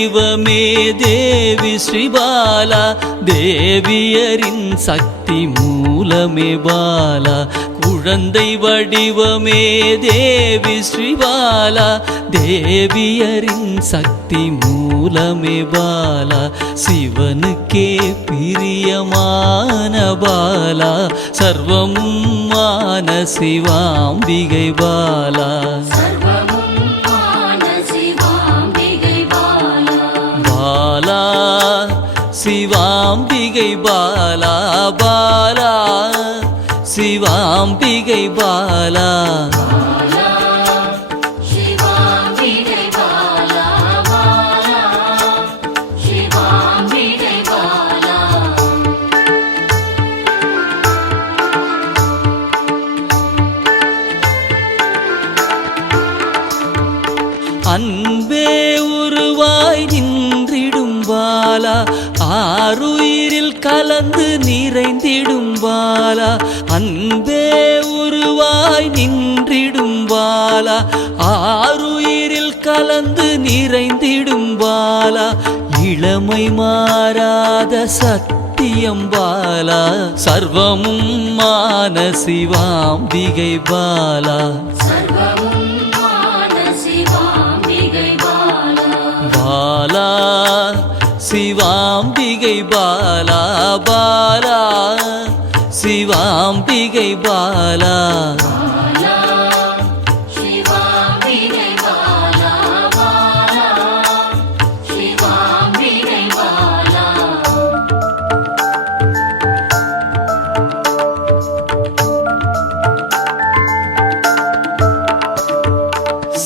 வடிவமே தேவி ஸ்ரீபாலா, தேவியரின் சக்தி மூலமே பாலா. குழந்தை வடிவமே தேவி ஸ்ரீபாலா, தேவியரின் சக்தி மூலமே பாலா. சிவனுக்கே பிரியமான பாலா, சர்வமும் மான சிவாம்பிகை பாலா. பாலா சிவாம்பிகை பாலா, பாலா சிவாம்பிகை பாலா. அன்பே உருவாய் நின்றிடும் பாலா, ஆருயிரில் கலந்து நிறைந்திடும் பாலா. அன்பே உருவாய் நின்றிடும் பாலா, ஆருயிரில் கலந்து நிறைந்திடும் பாலா. இளமை மாறாத சத்தியம் பாலா, சர்வமும் மான சிவாம்பிகை பாலா. பாலா சிவாம்பிகை பாலா, பாலா சிவாம்பிகை பாலா.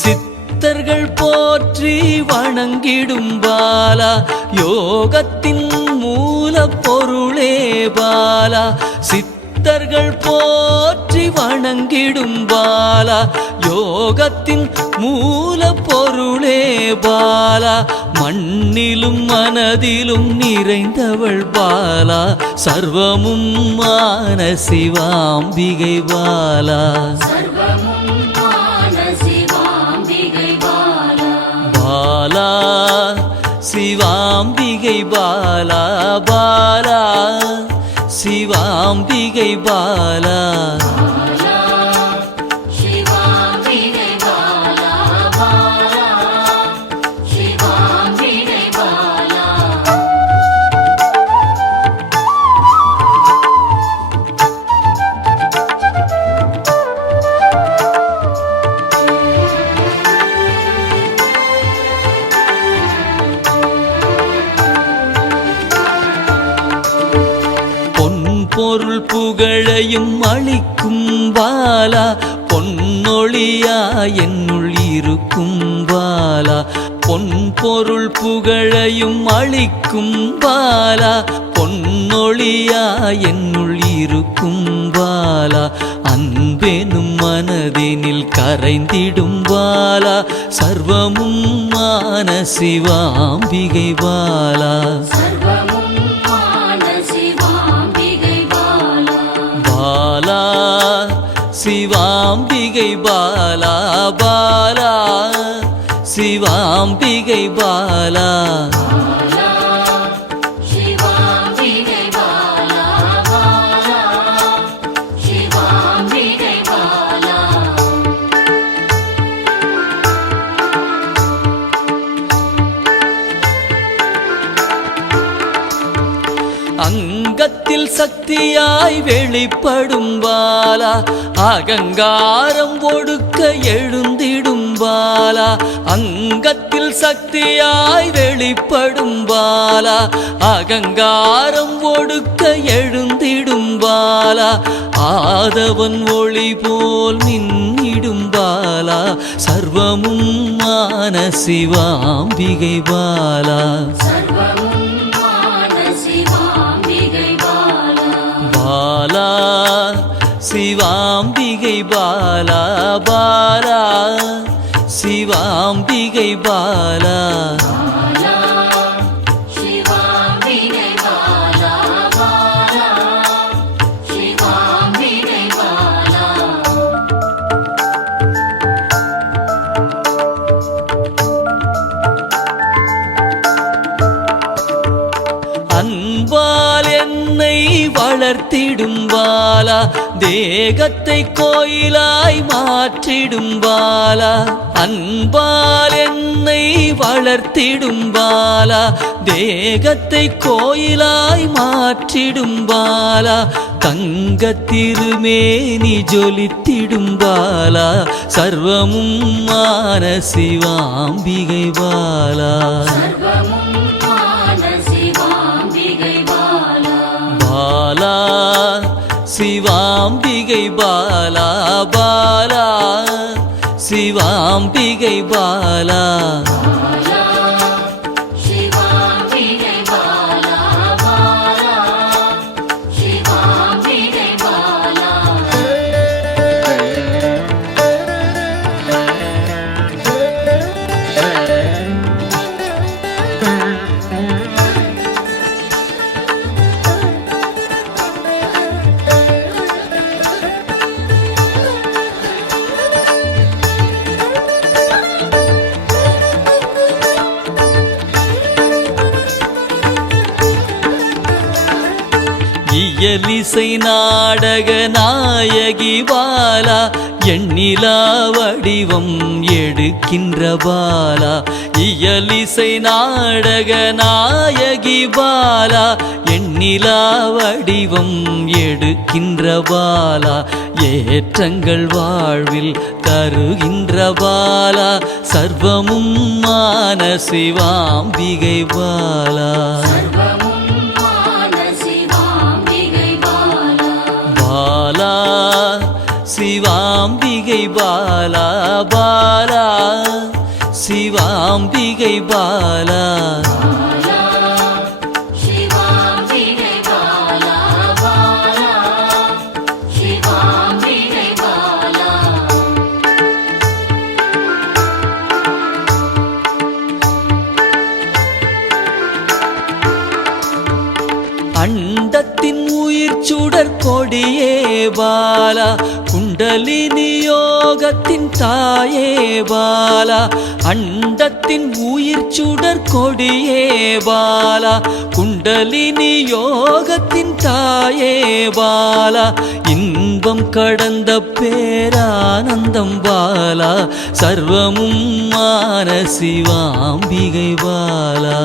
சித்தர்கள் போற்றி வணங்கிடும் பாலா, யோகத்தின் மூல பொருளே பாலா. சித்தர்கள் போற்றி வணங்கிடும் பாலா, யோகத்தின் மூல பொருளே பாலா. மண்ணிலும் மனதிலும் நிறைந்தவள் பாலா, சர்வமும் மான சிவாம்பிகை பாலா. பாலா சிவாம்பிகை பாலா, பாலா சிவாம்பிகை பாலா. பொருள் புகழையும் அளிக்கும் பாலா, பொன்னொழியா என்னுள் இருக்கும் பாலா. பொன் பொருள் புகழையும் அளிக்கும் பாலா, பொன்னொழியா என்னுள் இருக்கும் பாலா. அன்பெனும் மனதினில் கரைந்திடும் பாலா, சர்வமும் மான சிவாம்பிகை பாலா. பாலா சிவாம்பிகை பாலா, பாலா சிவாம்பிகை பாலா. அங்கத்தில் சக்தியாய் வெளிப்படும் பாலா, அகங்காரம் ஒடுக்க எழுந்திடும் பாலா. அங்கத்தில் சக்தியாய் வெளிப்படும் பாலா, அகங்காரம் ஒடுக்க எழுந்திடும் பாலா. ஆதவன் ஒளி போல் மின்னிடும் பாலா, சர்வமும் மான சிவாம்பிகை பாலா. பாலா சிவாம்பிகை பாலா, பாலா சிவாம்பிகை பாலா. வளர்த்திடும் பாலா தேகத்தை கோயிலாய் மாற்றிடும் பாலா அன்பால் என்னை வளர்த்திடும் பாலா தேகத்தை கோயிலாய் மாற்றிடும் பாலா தங்க திருமேனி ஜொலித்திடும் பாலா சர்வமும் மான சிவாம்பிகை பாலா பாலா சிவாம்பிகை பாலா பாலா சிவாம்பிகை பாலா இயலிசை நாடக நாயகி பாலா எண்ணிலா வடிவம் எடுக்கின்ற பாலா இயலிசை நாடக நாயகி பாலா எண்ணிலா வடிவம் எடுக்கின்ற பாலா ஏற்றங்கள் வாழ்வில் தருகின்ற பாலா சர்வமும் மான சிவாம்பிகை பாலா பாலா சிவாம்பிகை பாலா பாலா சிவாம்பிகை பாலா அண்டத்தின் உயிர் சுடர் கொடியே பாலா குண்டலினி யோகத்தின் தாயே பாலா அண்டத்தின் உயிர் சுடர் கொடியே பாலா குண்டலினி யோகத்தின் தாயே பாலா இன்பம் கடந்த பேரானந்தம் பாலா சர்வமும் மான சிவாம்பிகை பாலா